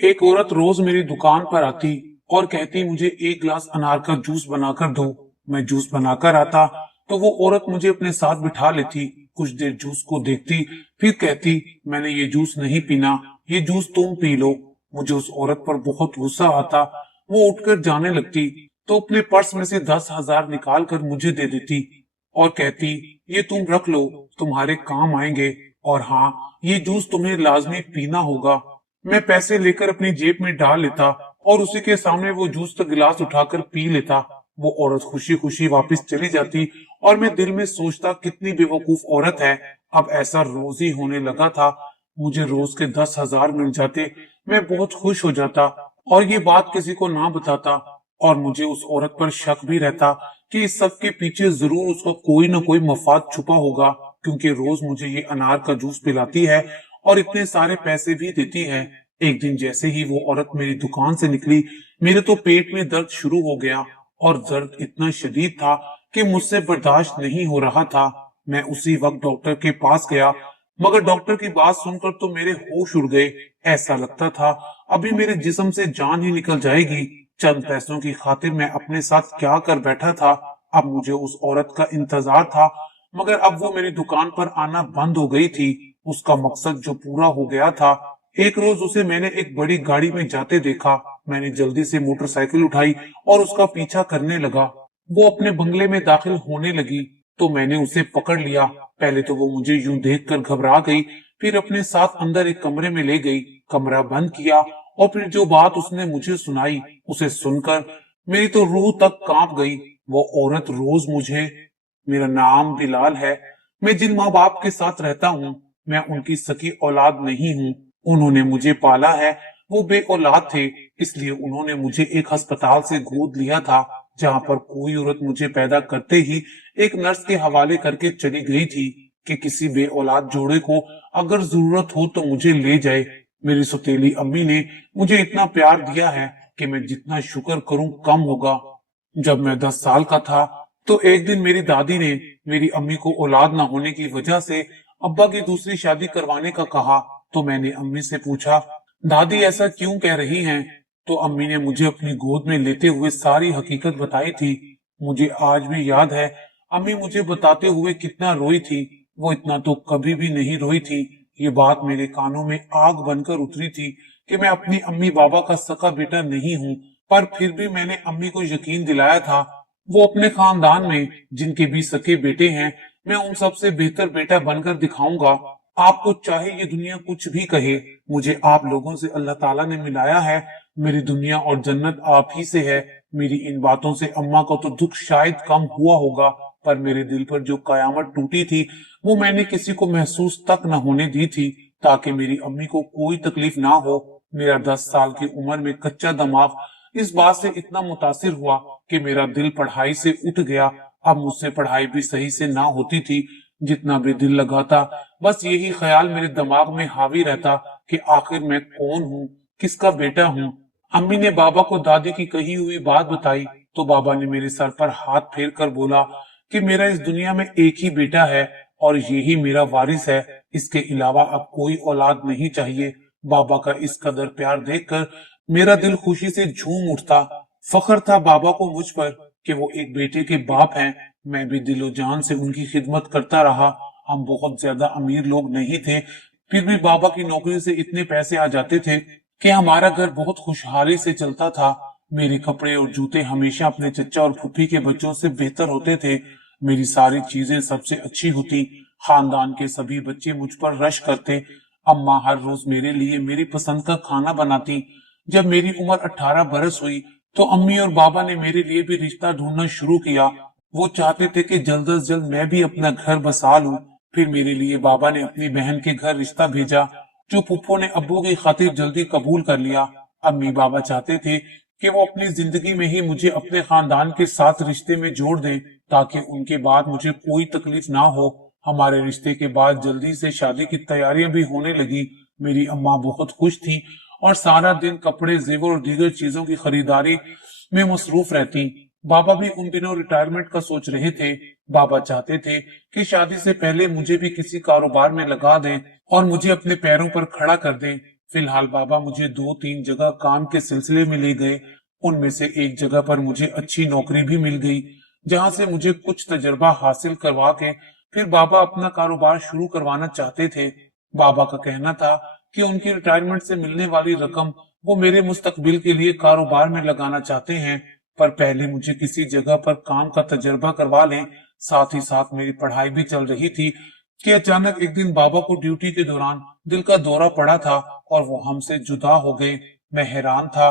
एक औरत रोज मेरी दुकान पर आती और कहती मुझे एक गिलास अनार का जूस बनाकर दो। मैं जूस बनाकर आता तो वो औरत मुझे अपने साथ बिठा लेती। कुछ देर जूस को देखती, फिर कहती मैंने ये जूस नहीं पीना, ये जूस तुम पी लो। मुझे उस औरत पर बहुत गुस्सा आता। वो उठकर जाने लगती तो अपने पर्स में से 10,000 निकाल कर मुझे दे देती और कहती ये तुम रख लो, तुम्हारे काम आएंगे, और हाँ, ये जूस तुम्हें लाजमी पीना होगा। मैं पैसे लेकर अपनी जेब में डाल लेता और उसी के सामने वो जूस का गिलास उठाकर पी लेता। वो औरत खुशी खुशी वापस चली जाती और मैं दिल में सोचता कितनी बेवकूफ औरत है। अब ऐसा रोज ही होने लगा था। मुझे रोज के 10,000 मिल जाते, मैं बहुत खुश हो जाता और ये बात किसी को ना बताता। और मुझे उस औरत पर शक भी रहता कि इस सब के पीछे जरूर उसका कोई ना कोई मफाद छुपा होगा, क्योंकि रोज मुझे ये अनार का जूस पिलाती है और इतने सारे पैसे भी देती है। एक दिन जैसे ही वो औरत मेरी दुकान से निकली, मेरे तो पेट में दर्द शुरू हो गया और दर्द इतना शदीद था कि मुझसे बर्दाश्त नहीं हो रहा था। मैं उसी वक्त डॉक्टर के पास गया, मगर डॉक्टर की बात सुनकर तो मेरे होश उड़ गए। ऐसा लगता था अभी मेरे जिस्म से जान ही निकल जाएगी। चंद पैसों की खातिर मैं अपने साथ क्या कर बैठा था। अब मुझे उस औरत का इंतजार था, मगर अब वो मेरी दुकान पर आना बंद हो गई थी। उसका मकसद जो पूरा हो गया था। एक रोज उसे मैंने एक बड़ी गाड़ी में जाते देखा। मैंने जल्दी से मोटरसाइकिल उठाई और उसका पीछा करने लगा। वो अपने बंगले में दाखिल होने लगी तो मैंने उसे पकड़ लिया। पहले तो वो मुझे यूं देखकर घबरा गई, फिर अपने साथ अंदर एक कमरे में ले गई, कमरा बंद किया और फिर जो बात उसने मुझे सुनाई उसे सुनकर मेरी तो रूह तक कांप गई। वो औरत रोज मुझे, मेरा नाम बिलाल है, मैं जिन माँ बाप के साथ रहता हूँ, मैं उनकी सगी औलाद नहीं हूँ। उन्होंने मुझे पाला है, वो बे औलाद थे, इसलिए उन्होंने मुझे एक अस्पताल से गोद लिया था, जहाँ पर कोई औरत मुझे पैदा करते ही एक नर्स के हवाले करके चली गई थी कि किसी बे औलाद जोड़े को अगर जरूरत हो तो मुझे ले जाए। मेरी सौतेली अम्मी ने मुझे इतना प्यार दिया है कि मैं जितना शुक्र करूं कम होगा। जब मैं 10 साल का था तो एक दिन मेरी दादी ने मेरी अम्मी को औलाद ना होने की वजह से अब्बा की दूसरी शादी करवाने का कहा। तो मैंने अम्मी से पूछा, दादी ऐसा क्यों कह रही हैं? तो अम्मी ने मुझे अपनी गोद में लेते हुए सारी हकीकत बताई थी। मुझे आज भी याद है अम्मी मुझे बताते हुए कितना रोई थी। वो इतना तो कभी भी नहीं रोई थी। ये बात मेरे कानों में आग बनकर उतरी थी कि मैं अपनी अम्मी बाबा का सका बेटा नहीं हूँ, पर फिर भी मैंने अम्मी को यकीन दिलाया था वो अपने खानदान में जिनके भी सके बेटे हैं, मैं उन सबसे बेहतर बेटा बनकर दिखाऊंगा। आपको चाहे ये दुनिया कुछ भी कहे, मुझे आप लोगों से अल्लाह ताला ने मिलाया है। मेरी दुनिया और जन्नत आप ही से है। मेरी इन बातों से अम्मा को तो दुख शायद कम हुआ होगा, पर मेरे दिल पर जो कयामत टूटी थी वो मैंने किसी को महसूस तक न होने दी थी, ताकि मेरी अम्मी को कोई तकलीफ ना हो। मेरा 10 साल की उम्र में कच्चा दिमाग इस बात से इतना मुतासिर हुआ कि मेरा दिल पढ़ाई से उठ गया। अब मुझसे पढ़ाई भी सही से ना होती थी। जितना भी दिल लगाता, बस यही ख्याल मेरे दिमाग में हावी रहता कि आखिर मैं कौन हूँ, किसका बेटा हूँ। अम्मी ने बाबा को दादी की कही हुई बात बताई तो बाबा ने मेरे सर पर हाथ फेर कर बोला कि मेरा इस दुनिया में एक ही बेटा है और यही मेरा वारिस है। इसके अलावा अब कोई औलाद नहीं चाहिए। बाबा का इस कदर प्यार देखकर मेरा दिल खुशी से झूम उठता। फख्र था बाबा को मुझ पर कि वो एक बेटे के बाप हैं। मैं भी दिलो जान से उनकी खिदमत करता रहा। हम बहुत ज्यादा अमीर लोग नहीं थे, फिर भी बाबा की नौकरी से इतने पैसे आ जाते थे कि हमारा घर बहुत खुशहाली से चलता था। मेरे कपड़े और जूते हमेशा अपने चचा और फूफी के बच्चों से बेहतर होते थे। मेरी सारी चीजें सबसे अच्छी होती। खानदान के सभी बच्चे मुझ पर रश करते। अम्मा हर रोज मेरे लिए मेरी पसंद का खाना बनाती। जब मेरी उम्र 18 बरस हुई तो अम्मी और बाबा ने मेरे लिए भी रिश्ता ढूंढना शुरू किया। वो चाहते थे कि जल्द अज जल्द मैं भी अपना घर बसा लूं। फिर मेरे लिए बाबा ने अपनी बहन के घर रिश्ता भेजा, जो फूफो ने अब्बू की खातिर जल्दी कबूल कर लिया। अम्मी बाबा चाहते थे कि वो अपनी जिंदगी में ही मुझे अपने खानदान के साथ रिश्ते में जोड़ दें, ताकि उनके बाद मुझे कोई तकलीफ ना हो। हमारे रिश्ते के बाद जल्दी से शादी की तैयारियां भी होने लगी। मेरी अम्मा बहुत खुश थी और सारा दिन कपड़े, जेवर और दीगर चीजों की खरीदारी में मसरूफ रहती। बाबा भी उन दिनों रिटायरमेंट का सोच रहे थे। बाबा चाहते थे कि शादी से पहले मुझे भी किसी कारोबार में लगा दें और मुझे अपने पैरों पर खड़ा कर दें। फिलहाल बाबा मुझे 2-3 जगह काम के सिलसिले में ले गए। उनमें से एक जगह पर मुझे अच्छी नौकरी भी मिल गई, जहां से मुझे कुछ तजर्बा हासिल करवा के फिर बाबा अपना कारोबार शुरू करवाना चाहते थे। बाबा का कहना था कि उनकी रिटायरमेंट से मिलने वाली रकम वो मेरे मुस्तकबिल के लिए कारोबार में लगाना चाहते हैं, पर पहले मुझे किसी जगह पर काम का तजर्बा करवा लें। साथ ही साथ मेरी पढ़ाई भी चल रही थी कि अचानक एक दिन बाबा को ड्यूटी के दौरान दिल का दौरा पड़ा था और वो हमसे जुदा हो गए। मैं हैरान था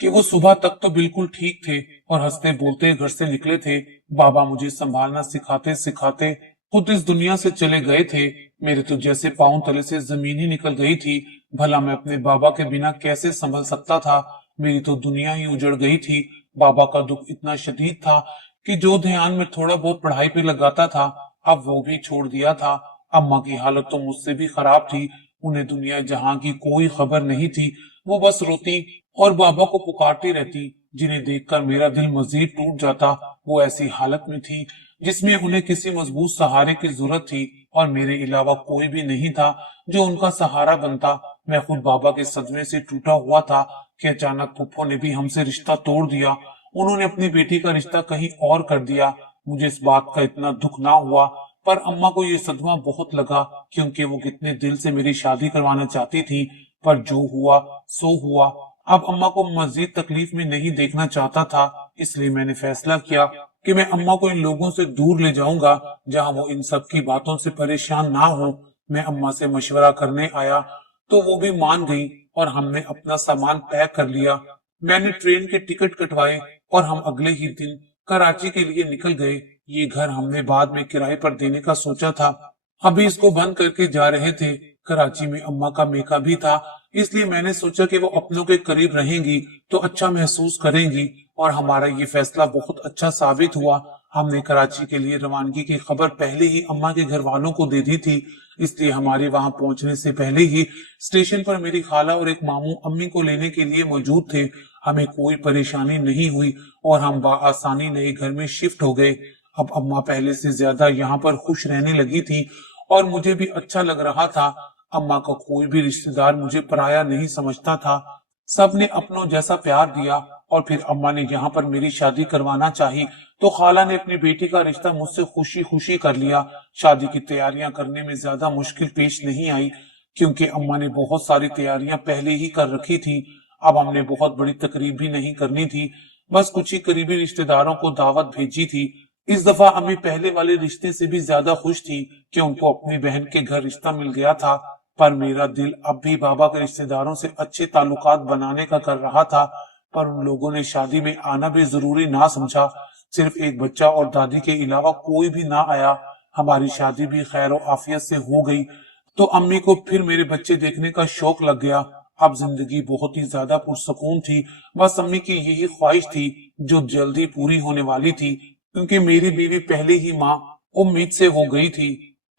कि वो सुबह तक तो बिल्कुल ठीक थे और हंसते बोलते घर से निकले थे। बाबा मुझे संभालना सिखाते सिखाते खुद इस दुनिया से चले गए थे। मेरे तो जैसे पांव तले से जमीन ही निकल गई थी। भला मैं अपने बाबा के बिना कैसे संभल सकता था। मेरी तो दुनिया ही उजड़ गई थी। बाबा का दुख इतना शदीद था कि जो ध्यान में थोड़ा बहुत पढ़ाई पे लगाता था, अब वो भी छोड़ दिया था। अम्मा की हालत तो मुझसे भी खराब थी। उन्हें दुनिया जहां की कोई खबर नहीं थी। वो बस रोती और बाबा को पुकारती रहती, जिन्हें देखकर मेरा दिल मजीद टूट जाता। वो ऐसी हालत में थी जिसमें उन्हें किसी मजबूत सहारे की जरूरत थी और मेरे अलावा कोई भी नहीं था जो उनका सहारा बनता। मैं खुद बाबा के सदमे से टूटा हुआ था कि अचानक फूफो ने भी हमसे रिश्ता तोड़ दिया। उन्होंने अपनी बेटी का रिश्ता कहीं और कर दिया। मुझे इस बात का इतना दुख ना हुआ, पर अम्मा को ये सदमा बहुत लगा, क्योंकि वो कितने दिल से मेरी शादी करवाना चाहती थी। पर जो हुआ सो हुआ। अब अम्मा को मजीद तकलीफ में नहीं देखना चाहता था, इसलिए मैंने फैसला किया कि मैं अम्मा को इन लोगों से दूर ले जाऊंगा, जहां वो इन सब की बातों से परेशान ना हो। मैं अम्मा से मशवरा करने आया तो वो भी मान गई और हमने अपना सामान पैक कर लिया। मैंने ट्रेन के टिकट कटवाए और हम अगले ही दिन कराची के लिए निकल गए। ये घर हमने बाद में किराए पर देने का सोचा था, अभी इसको बंद करके जा रहे थे। कराची में अम्मा का मेका भी था, इसलिए मैंने सोचा कि वो अपनों के करीब रहेंगी तो अच्छा महसूस करेंगी, और हमारा ये फैसला बहुत अच्छा साबित हुआ। हमने कराची के लिए रवानगी की खबर पहले ही अम्मा के घर वालों को दे दी थी, इसलिए हमारे वहां पहुंचने से पहले ही स्टेशन पर मेरी खाला और एक मामू अम्मी को लेने के लिए मौजूद थे। हमें कोई परेशानी नहीं हुई और हम बआसानी नए घर में शिफ्ट हो गए। अब अम्मा पहले से ज्यादा यहाँ पर खुश रहने लगी थी और मुझे भी अच्छा लग रहा था। अम्मा का कोई भी रिश्तेदार मुझे पराया नहीं समझता था। सबने अपनों जैसा प्यार दिया और फिर अम्मा ने यहाँ पर मेरी शादी करवाना चाही तो खाला ने अपनी बेटी का रिश्ता मुझसे खुशी खुशी कर लिया। शादी की तैयारियां करने में ज्यादा मुश्किल पेश नहीं आई, क्योंकि अम्मा ने बहुत सारी तैयारियां पहले ही कर रखी थी। अब हमने बहुत बड़ी तकरीब भी नहीं करनी थी, बस कुछ ही करीबी रिश्तेदारों को दावत भेजी थी। इस दफा अम्मी पहले वाले रिश्ते से भी ज्यादा खुश थी कि उनको अपनी बहन के घर रिश्ता मिल गया था। पर मेरा दिल अब भी बाबा के रिश्तेदारों से अच्छे ताल्लुकात बनाने का कर रहा था, पर उन लोगों ने शादी में आना भी जरूरी ना समझा। सिर्फ एक बच्चा और दादी के अलावा कोई भी ना आया। हमारी शादी भी खैर और आफियत से हो गई तो अम्मी को फिर मेरे बच्चे देखने का शौक लग गया। अब जिंदगी बहुत ही ज्यादा पुरसकून थी। बस अम्मी की यही ख्वाहिश थी जो जल्दी पूरी होने वाली थी, क्योंकि मेरी बीवी पहले ही माँ उम्मीद से हो गई थी।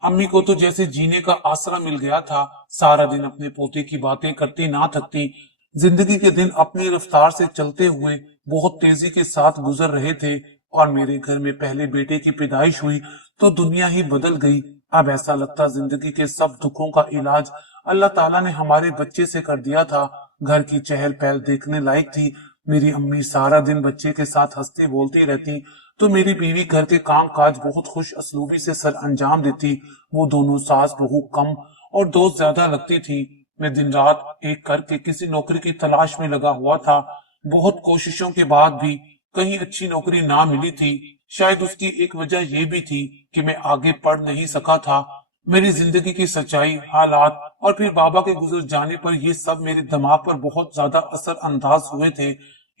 अम्मी को तो जैसे जीने का आसरा मिल गया था। सारा दिन अपने पोते की बातें करती ना थकती। जिंदगी के दिन अपनी रफ्तार से चलते हुए बहुत तेजी के साथ गुजर रहे थे, और मेरे घर में पहले बेटे की पैदाइश हुई तो दुनिया ही बदल गई। अब ऐसा लगता जिंदगी के सब दुखों का इलाज अल्लाह ताला ने हमारे बच्चे से कर दिया था। घर की चहल पहल देखने लायक थी। मेरी अम्मी सारा दिन बच्चे के साथ हंसती बोलती रहती, तो मेरी बीवी घर के काम काज बहुत खुश असलूबी से सर अंजाम देती। वो दोनों सास बहू कम और दोस्त ज्यादा लगती थी। मैं दिन रात एक करके किसी नौकरी की तलाश में लगा हुआ था। बहुत कोशिशों के बाद भी कहीं अच्छी नौकरी ना मिली थी। शायद उसकी एक वजह यह भी थी कि मैं आगे पढ़ नहीं सका था। मेरी जिंदगी की सच्चाई, हालात और फिर बाबा के गुजर जाने पर ये सब मेरे दिमाग पर बहुत ज्यादा असर अंदाज हुए थे।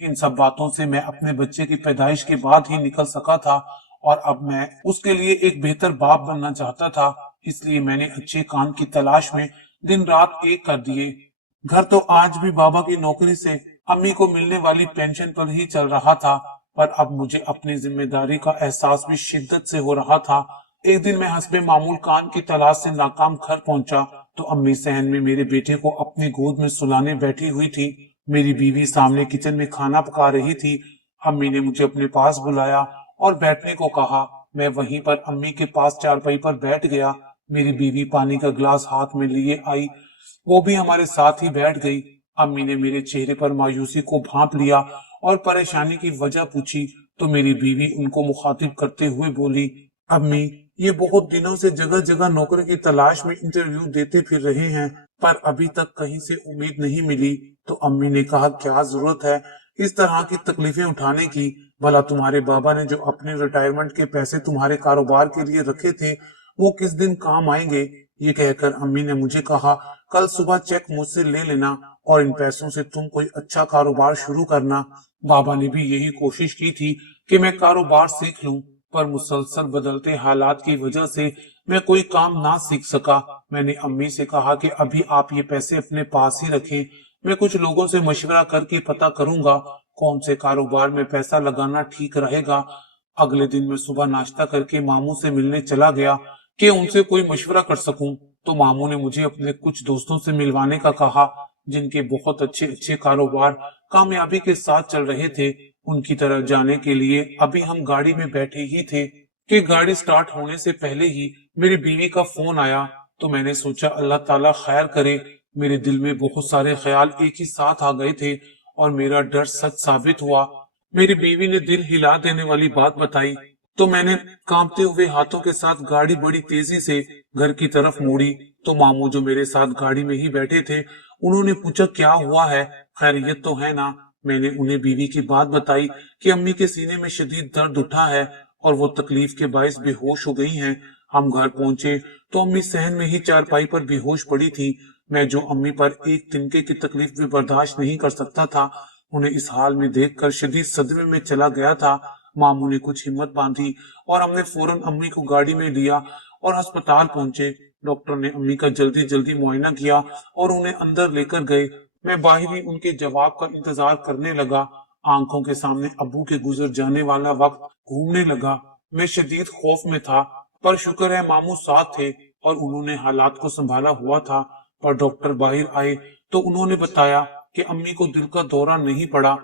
इन सब बातों से मैं अपने बच्चे की पैदाइश के बाद ही निकल सका था, और अब मैं उसके लिए एक बेहतर बाप बनना चाहता था। इसलिए मैंने अच्छे काम की तलाश में दिन रात एक कर दिए। घर तो आज भी बाबा की नौकरी से अम्मी को मिलने वाली पेंशन पर ही चल रहा था, पर अब मुझे अपनी जिम्मेदारी का एहसास भी शिद्दत से हो रहा था। एक दिन मैं हस्बे मामूल कान की तलाश से नाकाम घर पहुंचा तो अम्मी सहन में मेरे बेटे को अपनी गोद में सुलाने बैठी हुई थी। मेरी बीवी सामने किचन में खाना पका रही थी। अम्मी ने मुझे अपने पास बुलाया और बैठने को कहा। मैं वहीं पर अम्मी के पास चारपाई पर बैठ गया। मेरी बीवी पानी का गिलास हाथ में लिए आई वो भी हमारे साथ ही बैठ गई। अम्मी ने मेरे चेहरे पर मायूसी को भांप लिया और परेशानी की वजह पूछी तो मेरी बीवी उनको मुखातिब करते हुए बोली, अम्मी, ये बहुत दिनों से जगह जगह नौकरी की तलाश में इंटरव्यू देते फिर रहे हैं, पर अभी तक कहीं से उम्मीद नहीं मिली। तो अम्मी ने कहा, क्या जरूरत है इस तरह की तकलीफें उठाने की? भला तुम्हारे बाबा ने जो अपने रिटायरमेंट के पैसे तुम्हारे कारोबार के लिए रखे थे, वो किस दिन काम आएंगे? ये कहकर अम्मी ने मुझे कहा, कल सुबह चेक मुझसे ले लेना और इन पैसों से तुम कोई अच्छा कारोबार शुरू करना। बाबा ने भी यही कोशिश की थी कि मैं कारोबार सीख लूं, पर मुसलसल बदलते हालात की वजह से मैं कोई काम ना सीख सका। मैंने अम्मी से कहा कि अभी आप ये पैसे अपने पास ही रखें, मैं कुछ लोगों से मशवरा करके पता करूंगा कौन से कारोबार में पैसा लगाना ठीक रहेगा। अगले दिन मैं सुबह नाश्ता करके मामू से मिलने चला गया कि उनसे कोई मशवरा कर सकूं। तो मामू ने मुझे अपने कुछ दोस्तों से मिलवाने का कहा जिनके बहुत अच्छे अच्छे कारोबार कामयाबी के साथ चल रहे थे। उनकी तरफ जाने के लिए अभी हम गाड़ी में बैठे ही थे कि गाड़ी स्टार्ट होने से पहले ही मेरी बीवी का फोन आया। तो मैंने सोचा अल्लाह ताला खैर करे। मेरे दिल में बहुत सारे ख्याल एक ही साथ आ गए थे और मेरा डर सच साबित हुआ। मेरी बीवी ने दिल हिला देने वाली बात बताई तो मैंने कांपते हुए हाथों के साथ गाड़ी बड़ी तेजी से घर की तरफ मोड़ी। तो मामू जो मेरे साथ गाड़ी में ही बैठे थे, उन्होंने पूछा, क्या हुआ है, खैरियत तो है ना? मैंने उन्हें बीवी की बात बताई कि अम्मी के सीने में शदीद दर्द उठा है और वो तकलीफ के बायस बेहोश हो गई हैं। हम घर पहुंचे तो अम्मी सहन में ही चारपाई पर बेहोश पड़ी थी। मैं जो अम्मी पर एक तिनके की तकलीफ भी बर्दाश्त नहीं कर सकता था, उन्हें इस हाल में देखकर शदीद सदमे में चला गया था। मामू ने कुछ हिम्मत बांधी और हमने फौरन अम्मी को गाड़ी में लिया और अस्पताल पहुंचे। डॉक्टर ने अम्मी का जल्दी जल्दी मुआयना किया और उन्हें अंदर लेकर गए। मैं बाहर ही उनके जवाब का इंतजार करने लगा। आंखों के सामने अब्बू के गुजर जाने वाला वक्त घूमने लगा। मैं शदीद खौफ में था, पर शुक्र है मामू साथ थे और उन्होंने हालात को संभाला हुआ था। पर डॉक्टर बाहर आए तो उन्होंने बताया कि अम्मी को दिल का दौरा नहीं पड़ा,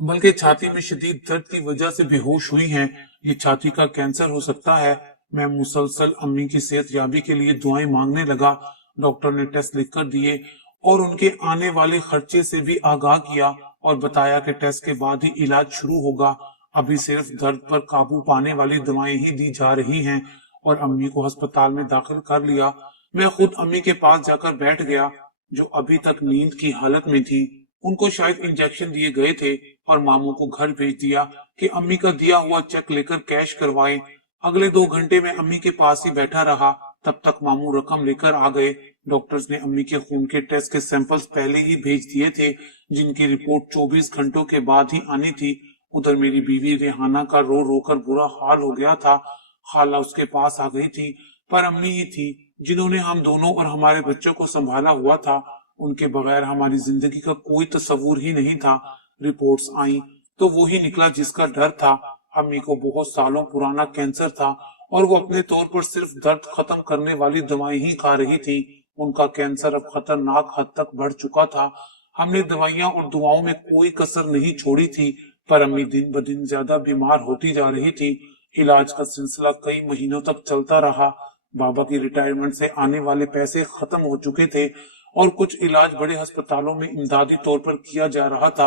बल्कि छाती में शदीद दर्द की वजह से बेहोश हुई हैं। ये छाती का कैंसर हो सकता है। मैं मुसलसल अम्मी की सेहत याबी के लिए दुआएं मांगने लगा। डॉक्टर ने टेस्ट लिखकर दिए और उनके आने वाले खर्चे से भी आगाह किया और बताया कि टेस्ट के बाद ही इलाज शुरू होगा। अभी सिर्फ दर्द पर काबू पाने वाली दवाएं ही दी जा रही हैं और अम्मी को अस्पताल में दाखिल कर लिया। मैं खुद अम्मी के पास जाकर बैठ गया, जो अभी तक नींद की हालत में थी। उनको शायद इंजेक्शन दिए गए थे और मामू को घर भेज दिया कि अम्मी का दिया हुआ चेक लेकर कैश करवाएं। अगले 2 घंटे में अम्मी के पास ही बैठा रहा। तब तक मामू रकम लेकर आ गए। डॉक्टर्स ने अम्मी के खून के टेस्ट के सैंपल्स पहले ही भेज दिए थे, जिनकी रिपोर्ट 24 घंटों के बाद ही आनी थी। उधर मेरी बीवी रेहाना का रो रो कर बुरा हाल हो गया था। खाला उसके पास आ गई थी, पर अम्मी ही थी जिन्होंने हम दोनों और हमारे बच्चों को संभाला हुआ था। उनके बगैर हमारी जिंदगी का कोई तस्वुर ही नहीं था। रिपोर्ट्स आई तो वो ही निकला जिसका डर था। अम्मी को बहुत सालों पुराना कैंसर था और वो अपने तौर पर सिर्फ दर्द खत्म करने वाली दवाई ही खा रही थी। उनका कैंसर अब खतरनाक हद तक बढ़ चुका था। हमने दवाइयां और दुआओं में कोई कसर नहीं छोड़ी थी, पर अम्मी दिन ब दिन ज्यादा बीमार होती जा रही थी। इलाज का सिलसिला कई महीनों तक चलता रहा। बाबा की रिटायरमेंट से आने वाले पैसे खत्म हो चुके थे और कुछ इलाज बड़े अस्पतालों में इमदादी तौर पर किया जा रहा था।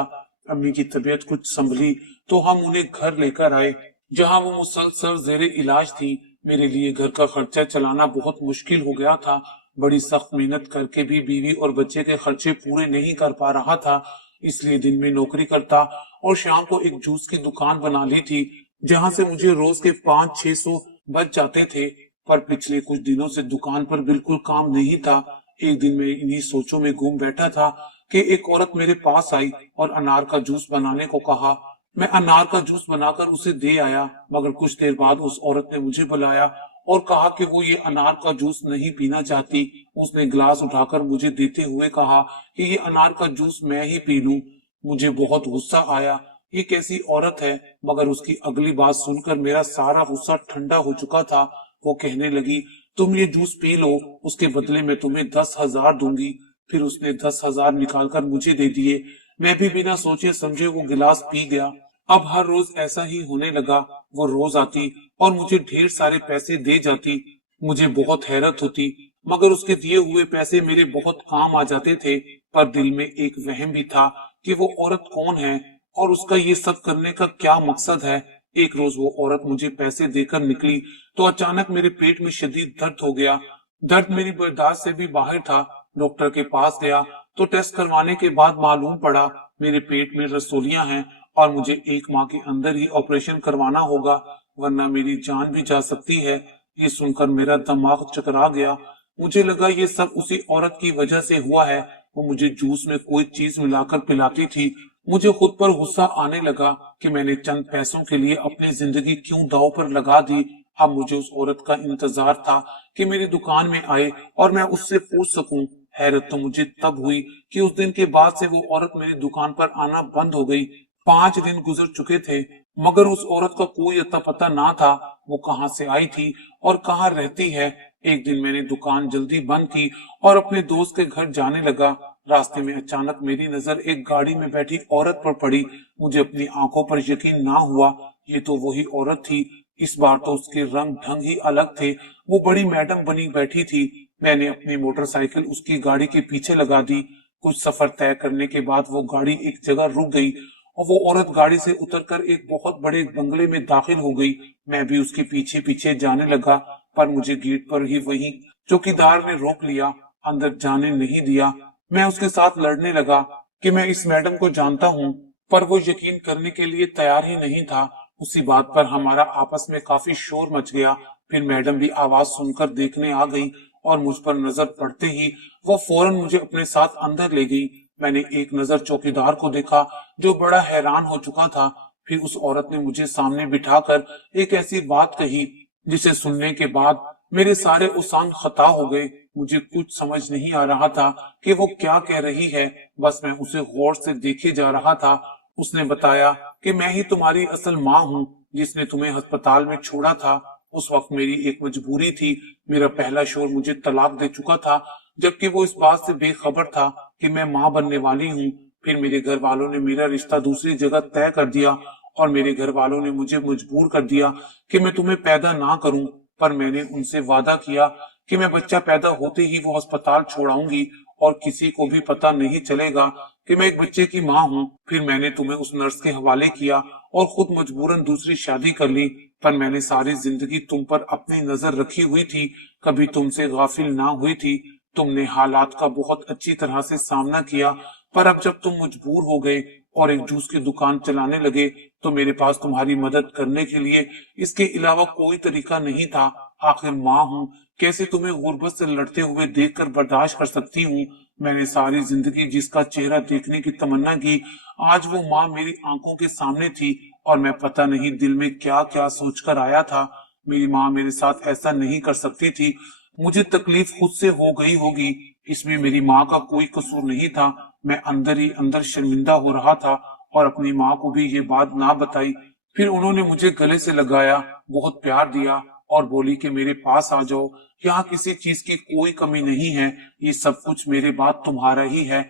अम्मी की तबीयत कुछ संभली तो हम उन्हें घर लेकर आए, जहां वो मुसलसल जेरे इलाज थी। मेरे लिए घर का खर्चा चलाना बहुत मुश्किल हो गया था। बड़ी सख्त मेहनत करके भी बीवी और बच्चे के खर्चे पूरे नहीं कर पा रहा था, इसलिए दिन में नौकरी करता और शाम को एक जूस की दुकान बना ली थी, जहां से मुझे रोज के 500-600 बच जाते थे। पर पिछले कुछ दिनों से दुकान पर बिल्कुल काम नहीं था। एक दिन मैं इन्हीं सोचों में घूम बैठा था कि एक औरत मेरे पास आई और अनार का जूस बनाने को कहा। मैं अनार का जूस बनाकर उसे दे आया, मगर कुछ देर बाद उस औरत ने मुझे बुलाया और कहा कि वो ये अनार का जूस नहीं पीना चाहती। उसने गिलास उठाकर मुझे देते हुए कहा कि ये अनार का जूस मैं ही पी लूं। मुझे बहुत गुस्सा आया, ये कैसी औरत है? मगर उसकी अगली बात सुनकर मेरा सारा गुस्सा ठंडा हो चुका था। वो कहने लगी, तुम ये जूस पी लो, उसके बदले में तुम्हें 10,000 दूंगी। फिर उसने 10,000 निकालकर मुझे दे दिए। मैं भी बिना सोचे समझे वो गिलास पी गया। अब हर रोज ऐसा ही होने लगा। वो रोज आती और मुझे ढेर सारे पैसे दे जाती। मुझे बहुत हैरत होती। मगर उसके दिए हुए पैसे मेरे बहुत काम आ जाते थे। पर दिल में एक वहम भी था कि वो औरत कौन है और उसका ये सब करने का क्या मकसद है। एक रोज वो औरत मुझे पैसे देकर निकली तो अचानक मेरे पेट में शदीद दर्द हो गया। दर्द मेरी बर्दाश्त से भी बाहर था। डॉक्टर के पास गया तो टेस्ट करवाने के बाद मालूम पड़ा मेरे पेट में रसोलियां हैं और मुझे एक माह के अंदर ही ऑपरेशन करवाना होगा, वरना मेरी जान भी जा सकती है। ये सुनकर मेरा दिमाग चकरा गया। मुझे लगा ये सब उसी औरत की वजह से हुआ है। वो मुझे जूस में कोई चीज मिलाकर पिलाती थी। मुझे खुद पर गुस्सा आने लगा कि मैंने चंद पैसों के लिए अपनी जिंदगी क्यों दांव पर लगा दी। अब मुझे उस औरत का इंतजार था कि मेरी दुकान में आए और मैं उससे पूछ सकूं। हैरत तो मुझे तब हुई कि उस दिन के बाद से वो औरत मेरी दुकान पर आना बंद हो गई। 5 दिन गुजर चुके थे मगर उस औरत का कोई अता पता ना था। वो कहाँ से आई थी और कहाँ रहती है। एक दिन मैंने दुकान जल्दी बंद की और अपने दोस्त के घर जाने लगा। रास्ते में अचानक मेरी नजर एक गाड़ी में बैठी औरत पर पड़ी। मुझे अपनी आंखों पर यकीन ना हुआ। ये तो वही औरत थी। इस बार तो उसके रंग ढंग ही अलग थे। वो बड़ी मैडम बनी बैठी थी। मैंने अपनी मोटरसाइकिल उसकी गाड़ी के पीछे लगा दी। कुछ सफर तय करने के बाद वो गाड़ी एक जगह रुक गई और वो औरत गाड़ी से उतरकर एक बहुत बड़े बंगले में दाखिल हो गई। मैं भी उसके पीछे पीछे जाने लगा पर मुझे गेट पर ही वही चौकीदार ने रोक लिया, अंदर जाने नहीं दिया। मैं उसके साथ लड़ने लगा कि मैं इस मैडम को जानता हूँ, पर वो यकीन करने के लिए तैयार ही नहीं था। उसी बात पर हमारा आपस में काफी शोर मच गया। फिर मैडम भी आवाज सुनकर देखने आ गई और मुझ पर नजर पड़ते ही वो फौरन मुझे अपने साथ अंदर ले गई। मैंने एक नजर चौकीदार को देखा जो बड़ा हैरान हो चुका था। फिर उस औरत ने मुझे सामने बिठाकर एक ऐसी बात कही जिसे सुनने के बाद मेरे सारे उसान खता हो गए। मुझे कुछ समझ नहीं आ रहा था कि वो क्या कह रही है। बस मैं उसे गौर से देखे जा रहा था। उसने बताया कि मैं ही तुम्हारी असल माँ हूँ जिसने तुम्हें अस्पताल में छोड़ा था। उस वक्त मेरी एक मजबूरी थी। मेरा पहला शोहर मुझे तलाक दे चुका था, जबकि वो इस बात से बेखबर था कि मैं माँ बनने वाली हूँ। फिर मेरे घर वालों ने मेरा रिश्ता दूसरी जगह तय कर दिया और मेरे घर वालों ने मुझे मजबूर कर दिया कि मैं तुम्हें पैदा ना करूं। पर मैंने उनसे वादा किया कि मैं बच्चा पैदा होते ही वो अस्पताल छोड़ाऊंगी और किसी को भी पता नहीं चलेगा कि मैं एक बच्चे की माँ हूँ। फिर मैंने तुम्हें उस नर्स के हवाले किया और खुद मजबूरन दूसरी शादी कर ली। पर मैंने सारी जिंदगी तुम पर अपनी नजर रखी हुई थी, कभी तुमसे गाफिल ना हुई थी। तुमने हालात का बहुत अच्छी तरह से सामना किया। पर अब जब तुम मजबूर हो गए और एक जूस की दुकान चलाने लगे तो मेरे पास तुम्हारी मदद करने के लिए इसके अलावा कोई तरीका नहीं था। आखिर माँ हूँ, कैसे तुम्हें गुर्बत से लड़ते हुए देखकर बर्दाश्त कर सकती हूँ। मैंने सारी जिंदगी जिसका चेहरा देखने की तमन्ना की, आज वो माँ मेरी आंखों के सामने थी और मैं पता नहीं दिल में क्या क्या सोचकर आया था। मेरी माँ मेरे साथ ऐसा नहीं कर सकती थी। मुझे तकलीफ खुद से हो गई होगी, इसमें मेरी माँ का कोई कसूर नहीं था। मैं अंदर ही अंदर शर्मिंदा हो रहा था और अपनी माँ को भी ये बात ना बताई। फिर उन्होंने मुझे गले से लगाया, बहुत प्यार दिया और बोली कि मेरे पास आ जाओ, यहाँ किसी चीज की कोई कमी नहीं है। ये सब कुछ मेरे बाद तुम्हारा ही है,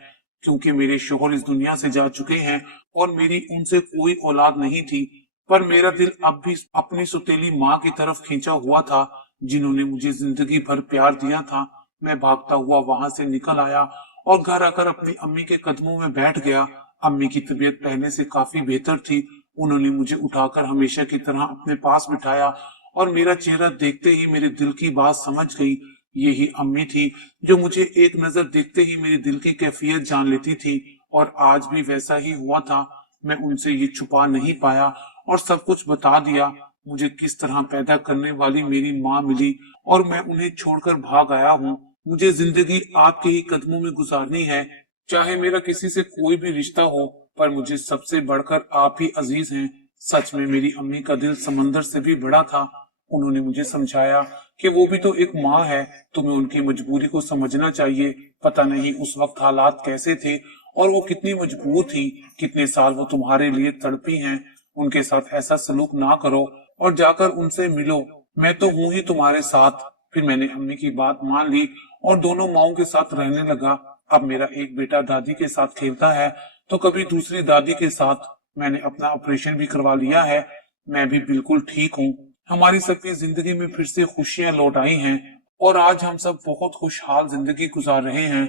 क्योंकि मेरे शोहर इस दुनिया से जा चुके हैं और मेरी उनसे कोई औलाद नहीं थी। पर मेरा दिल अब भी अपनी सुतीली माँ की तरफ खींचा हुआ था जिन्होंने मुझे जिंदगी भर प्यार दिया था। मैं भागता हुआ वहां से निकल आया और घर आकर अपनी अम्मी के कदमों में बैठ गया। अम्मी की तबीयत पहले से काफी बेहतर थी। उन्होंने मुझे उठाकर हमेशा की तरह अपने पास बिठाया और मेरा चेहरा देखते ही मेरे दिल की बात समझ गई। यही अम्मी थी जो मुझे एक नजर देखते ही मेरे दिल की कैफियत जान लेती थी और आज भी वैसा ही हुआ था। मैं उनसे ये छुपा नहीं पाया और सब कुछ बता दिया। मुझे किस तरह पैदा करने वाली मेरी माँ मिली और मैं उन्हें छोड़कर भाग आया हूँ। मुझे जिंदगी आपके ही कदमों में गुजारनी है, चाहे मेरा किसी से कोई भी रिश्ता हो, पर मुझे सबसे बढ़कर आप ही अजीज हैं। सच में मेरी अम्मी का दिल समंदर से भी बड़ा था। उन्होंने मुझे समझाया कि वो भी तो एक माँ है, तुम्हें उनकी मजबूरी को समझना चाहिए। पता नहीं उस वक्त हालात कैसे थे और वो कितनी मजबूर थी, कितने साल वो तुम्हारे लिए तड़पी हैं। उनके साथ ऐसा सलूक ना करो और जाकर उनसे मिलो, मैं तो हूं ही तुम्हारे साथ। फिर मैंने अम्मी की बात मान ली और दोनों माओं के साथ रहने लगा। अब मेरा एक बेटा दादी के साथ खेलता है तो कभी दूसरी दादी के साथ। मैंने अपना ऑपरेशन भी करवा लिया है, मैं भी बिल्कुल ठीक हूँ। हमारी सबकी जिंदगी में फिर से खुशियां लौट आई हैं اور آج ہم سب بہت خوشحال زندگی گزار رہے ہیں۔